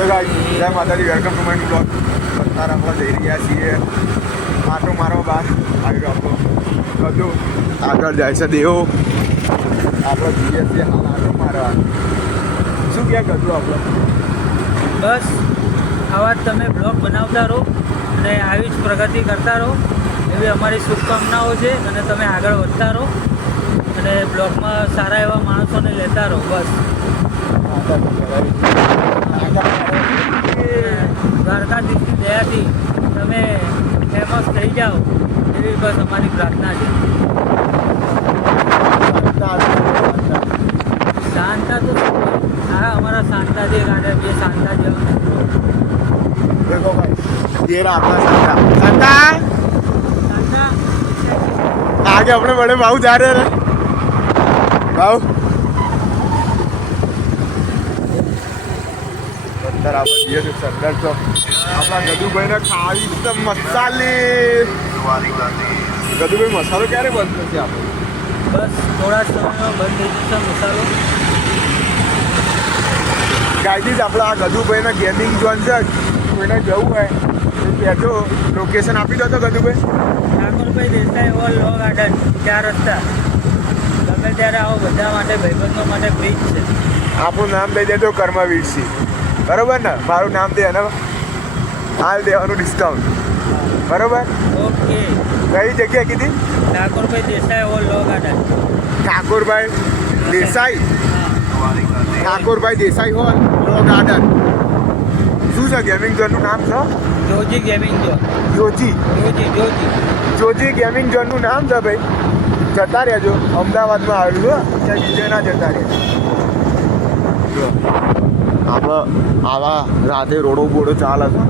તો ગાઈસ જય માતાજી, વેલકમ ટુ માય બ્લોગ. અત્યારે આપણે જઈ રહ્યા છીએ આટો મારવા બહાર. આવી ગયો આપણો બધું આગળ જાય છે દેવો. આપણે જઈએ છીએ હાલ આટો મારવા. શું ક્યાં કરતું આપણે? બસ આવા જ તમે બ્લોગ બનાવતા રહો અને આવી જ પ્રગતિ કરતા રહો એવી અમારી શુભકામનાઓ છે. અને તમે આગળ વધતા રહો અને બ્લોગમાં સારા એવા માણસોને લેતા રહો. બસ દ્વારકાધીશની દયાથી તમે ફેમસ થઈ જાઓ એવી બસ અમારી પ્રાર્થના છે. શાંતા તો હા, અમારા શાંતાજી ગાંડા જે શાંતા જેવા देखो भाई ये रहा अपना संता संता શાંતા आगे अपने बड़े भाऊ जा रहे हैं भाऊ. અંદર આપણે જઈએ છીએ સરદાર ચોક. આપણા ગદુભાઈને ખાવી તો મસાલી. ગદુભાઈ મસાલો ક્યારે બંધ થશે આપણે? બસ થોડા જ સમયમાં બંધ થઈ જશે મસાલો. ગાઈડીઝ આપણા આ ગદુભાઈના ગેમિંગ ઝોન છે. કોઈને જવું હોય તો કહેજો, લોકેશન આપી દો તો ગદુભાઈ. ઠાકોરભાઈ દેસાઈ હોલ લો ગાર્ડન 4 રસ્તા. તમે ત્યારે આવો, બધા માટે ભાઈબંધો માટે ફ્રી જ છે. આપણું નામ દઈ દેજો કર્મવીરસિંહ, બરોબર ને? મારું નામ દે અને હાલ દેવાનું ડિસ્કાઉન્ટ, બરોબર? ઓકે. કઈ જગ્યા કીધી? ઠાકોરભાઈ દેસાઈ હોલ લો ગાર્ડન. ઠાકોરભાઈ દેસાઈ, ઠાકોરભાઈ દેસાઈ હોલ લો ગાર્ડન. શું છે ગેમિંગ ઝોનનું નામ છે? જોજી ગેમિંગ ઝોન. જોજી જોજી જોજી ગેમિંગ ઝોનનું નામ છે ભાઈ. જતા રહેજો, અમદાવાદમાં આવેલું છે. ત્યાં બીજે ના જતા રહેજો. જો આપણે આવા રાતે રોડો બોડો ચાલે છે.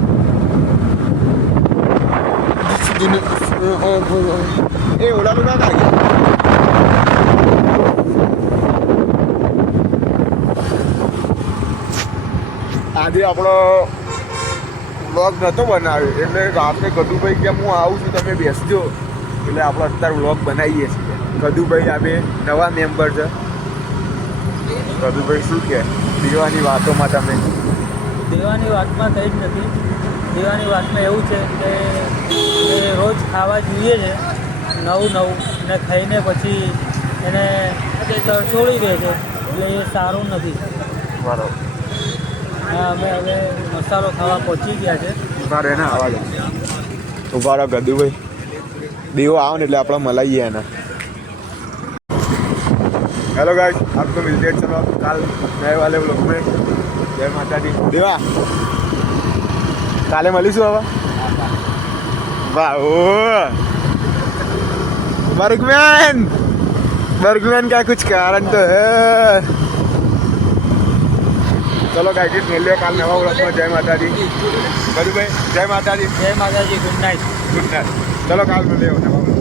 એ ઓલાનું ના લાગે. આજે આપણો વ્લોગ નહોતો બનાવ્યો એટલે રાત્રે ગદુભાઈ કે હું આવું છું, તમે બેસજો. એટલે આપણે અત્યારે વ્લોગ બનાવીએ છીએ. ગદુભાઈ આપણે નવા મેમ્બર છે. ગદુભાઈ શું કહે દેવાની વાતોમાં? તમે દેવાની વાતમાં કંઈ જ નથી. દેવાની વાતમાં એવું છે કે એ રોજ ખાવા જોઈએ છે નવું નવું, અને ખાઈને પછી એને તરછોડી દે છે, એટલે એ સારું નથી. બરાબર. અમે હવે મસાલો ખાવા પહોંચી ગયા છે. ઉભા રહે ને આવા ઉભા રહો ગદુભાઈ. દેવો આવો ને એટલે આપણે મલાઈએ એને. हेलो गाइस, आपको मिलते हैं चलो कल नए वाले व्लॉग में. जय माता दी. देवा काले મળીશું હવે. વાહ बर्गमैन बर्गमैन का कुछ कारण तो है. चलो गाइस मिलिए काल नवा व्लॉग में. जय माता दी. गदुभाई जय माता दी. જય માતાજી. Good night. Good night. चलो काल मिलिए नवा व्लॉग.